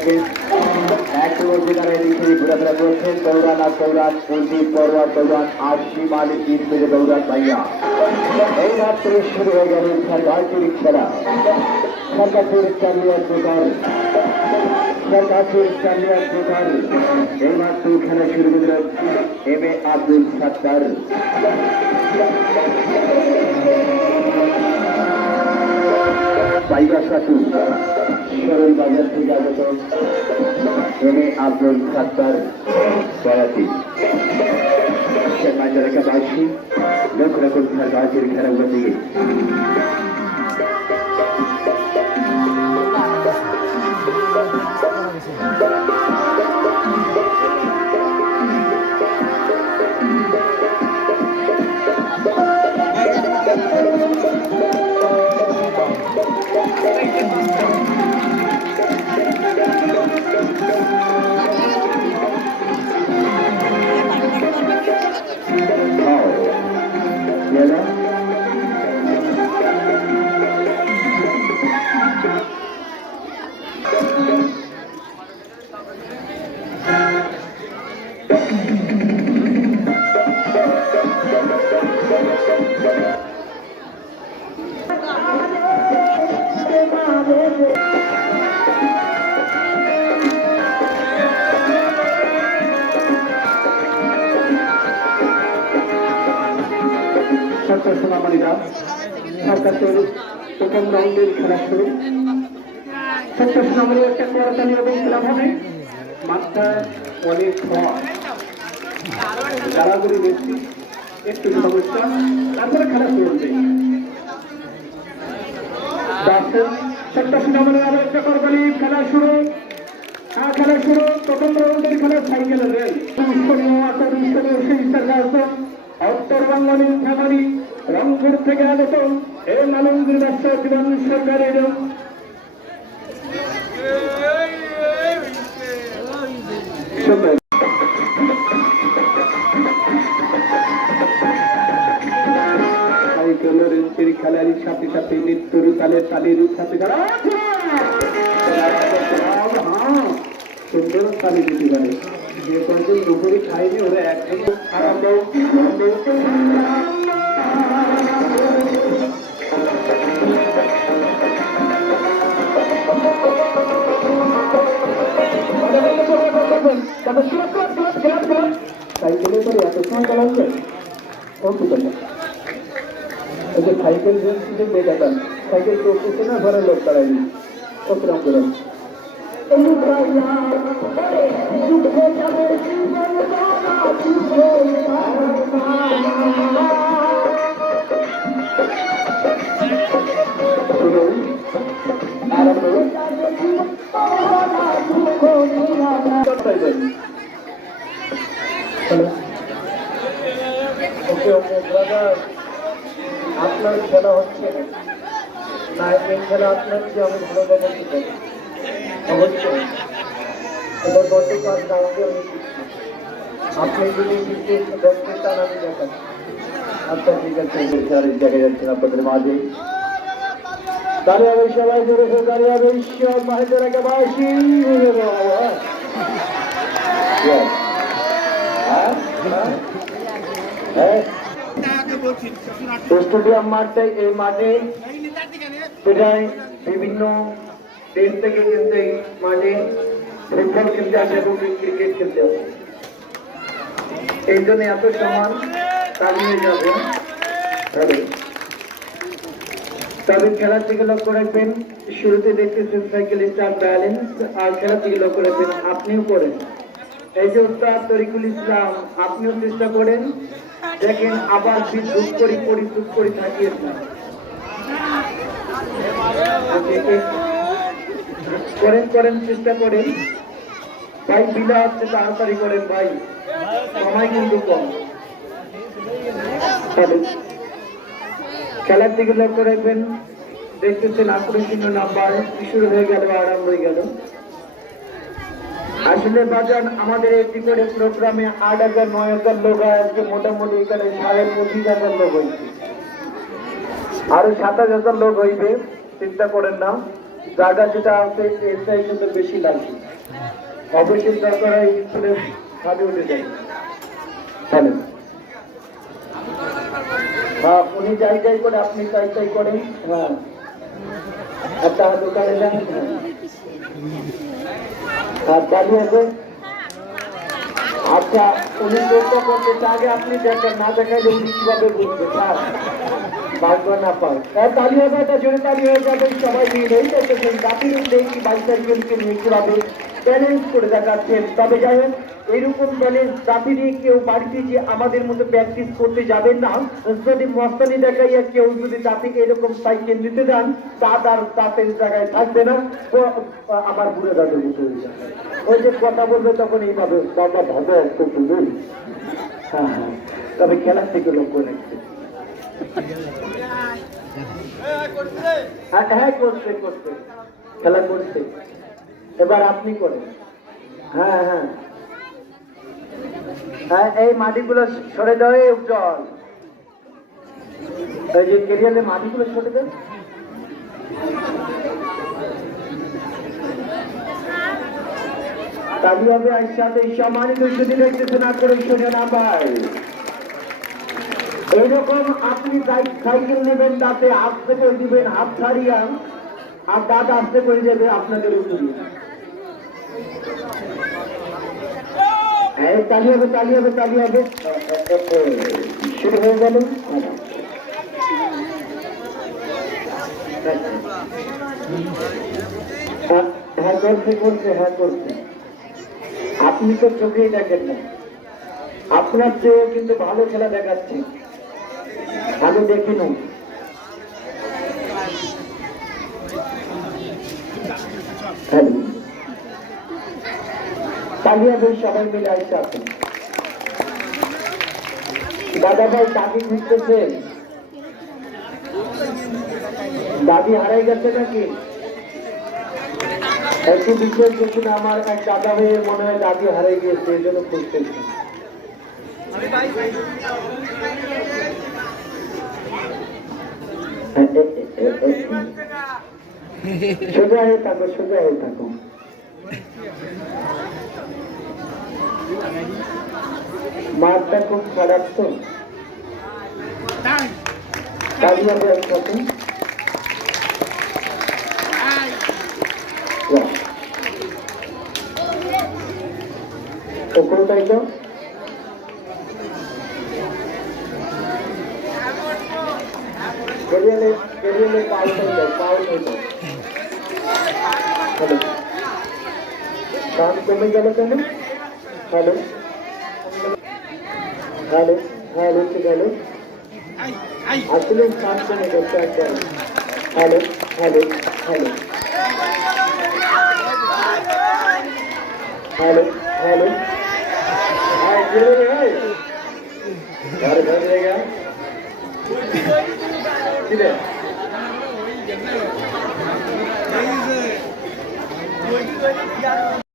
এক যেখানে এদিকে ঘোরাফেরা করছেন দৌড়ান আর দৌড়ান সন্দীপ পরোয়ার দৌড়ান আশি মালিক দিন পেরে দৌড়ান ভাইয়া এই রাত্রে শুরু হয়ে গেল সরকারের খেলা সরকারের চালিয়ার প্রকার সরকারের চালিয়ার প্রকার এই মাত্র খেলা শুরু করল এম এ আব্দুল সাত্তার বাইবা সাটু সরল বাজার থেকে আগত এম এ আব্দুল সাত্তার বেড়াতি বাসী লক্ষ রাখুন সরকারের খেলাগুলো দিকে সরকারের প্রথম রাউন্ডের খেলা শুরু সত্তর নম্বরে একটা করতালি এবং খেলা হবে মাত্রা অনেক গাড়াগুড়ি বেশি একটু সমস্যা তারপরে খেলা শুরু হবে সত্তর নম্বরে আরো একটা করতালি খেলা শুরু খেলা শুরু প্রথম রাউন্ডের খেলা সাইকেলের রেল সেই সরকার উত্তর বাংলাদেশ ফ্যামিলি রংপুর থেকে আগত এই মালঞ্জির ব্যবসা জীবন সরকারের খেলার সাথে সাথে নৃত্যর তালের তালের সাথে সুন্দর তালি দিতে পারে যে কয়েকজন দুপুরে খায়নি ওরা একজন আনন্দ সাইকেলে করে এত সময় চালাচ্ছে সাইকেল দেখাতাম সাইকেল চলতেছে না ঘরের লোক চালাইনি কতরকম করে আপনার খেলা হচ্ছে না এই খেলা আপনার যে আমি ভালোভাবে অবশ্যই এটা গতকাল কালকে আমি আপনি যদি দেখতে চান আমি দেখান আচ্ছা ঠিক আছে দেখা যাচ্ছেন আপনাদের মাঝে দাঁড়িয়ে হবে সবাই জোরে দাঁড়িয়ে হবে ঈশ্বর মাহেন্দ্র একাবাসী স্টেডিয়াম মাঠে এই মাঠে প্রায় বিভিন্ন দেশ থেকে কিন্তু এই মাঠে ফুটবল খেলতে আসে এবং ক্রিকেট খেলতে আসে এই জন্য এত সমান চালিয়ে যাবে তবে খেলার দিকে লক্ষ্য রাখবেন শুরুতে দেখতেছেন সাইকেল স্টার ব্যালেন্স আর খেলার দিকে লক্ষ্য রাখবেন আপনিও করেন এই যে উস্তাদ তরিকুল ইসলাম আপনিও চেষ্টা করেন দেখেন আবার বিদ্যুৎ করি পরিদ্যুৎ করে থাকিয়েছেন করেন চেষ্টা করেন ভাই বিলা হচ্ছে তাড়াতাড়ি করেন ভাই সময় কিন্তু কম খেলার দিকে লক্ষ্য রাখবেন দেখতেছেন আকর্ষণীয় নাম্বার শুরু হয়ে গেল আরম্ভ হয়ে গেল আসলে বাজান আমাদের এই ত্রিপুরা প্রোগ্রামে 8,000-9,000 লোক আজকে মোটামুটি এখানে 25,000 লোক হয়েছে আরো 27,000 লোক হইবে চিন্তা করেন না জায়গা যেটা আছে এটাই কিন্তু বেশি লাগবে। অবশ্যই দরকার হয় স্কুলের ছাদে উঠে যায়। হ্যালো, হ্যাঁ উনি যাই যাই করে আপনি তাই তাই করেন। হ্যাঁ একটা দোকানে যান। আর চালু হবে। আচ্ছা, উনি চেষ্টা করতে আগে আপনি দেখেন, না দেখাইলে উনি কিভাবে বুঝবে স্যার বাঁচবে না পায়। তালি হবে, একটা জোরে তালি হয়ে যাবে সবাই মিলে। এই দেখতেছেন জাতির উদ্যোগ কি 22 জনকে নিয়ে কিভাবে ব্যালেন্স করে দেখাচ্ছেন। তবে যাই হোক, এইরকম ব্যালেন্স জাতি নিয়ে কেউ বাড়িতে যে আমাদের মতো প্র্যাকটিস করতে যাবেন না। যদি মস্তানি দেখাইয়া কেউ যদি জাতিকে এরকম সাইকেল নিতে যান, তা তার তাঁতের জায়গায় থাকবে না। তো আমার বুড়ে দাদুর মতো হয়ে যাবে। ওই যে কথা বলবে তখন এইভাবে বাবা ভাবে একটু বুঝুন। হ্যাঁ হ্যাঁ, তবে খেলার থেকে লক্ষ্য রাখবে। হ্যাঁ করছে করছে, খেলা করছে। এবার আপনি করেন। হ্যাঁ হ্যাঁ হ্যাঁ, এই মাটিগুলো সরে দেওয়া উজ্জ্বল। এই যে কেরিয়ালের মাটিগুলো সরে দেন। তালি হবে একসাথে সম্মানিত সুদী দেখতেছে না করে শুনে না ভাই। এইরকম আপনি সাইকেল নেবেন, তাতে আস্তে করে দিবেন হাত ছাড়িয়া, আর দাঁত আস্তে করে যাবে আপনাদের উপরে। তালি হবে তালি হবে তালি হবে। শুরু হয়ে গেল। হ্যাঁ করছে করছে, হ্যাঁ করছে। আপনি তো চোখেই দেখেন না, আপনার চেয়েও কিন্তু ভালো খেলা দেখাচ্ছে, আমি দেখি না। তালিয়া ভাই সবাই মিলে আসছে আছেন। দাদা ভাই দাদি ঘুরতেছেন, দাদি হারাই গেছে নাকি? একটু বিশেষ কিছু না, আমার এক দাদা ভাইয়ের মনে হয় দাদি হারাই গিয়েছে, এই জন্য খুঁজতেছে। সোজা হয়ে থাকো, সোজা হয়ে থাকো। মাঠটা খুব খারাপ তো, দাঁড়িয়ে হবে একসাথে। কোনটাই তো কেরিয়ালে কেরিয়ালে পাউটাই যায়, পাউটাই যায়। হ্যালো, দাম কমে গেল কেন? হ্যালো হ্যালো হ্যাঁ রয়েছে গেল, আসলে দাম কমে গেছে একবার। Hello hello hello hello hello, হ্যাঁ কি রে ভাই, ঘর ঘর জায়গা কি রে?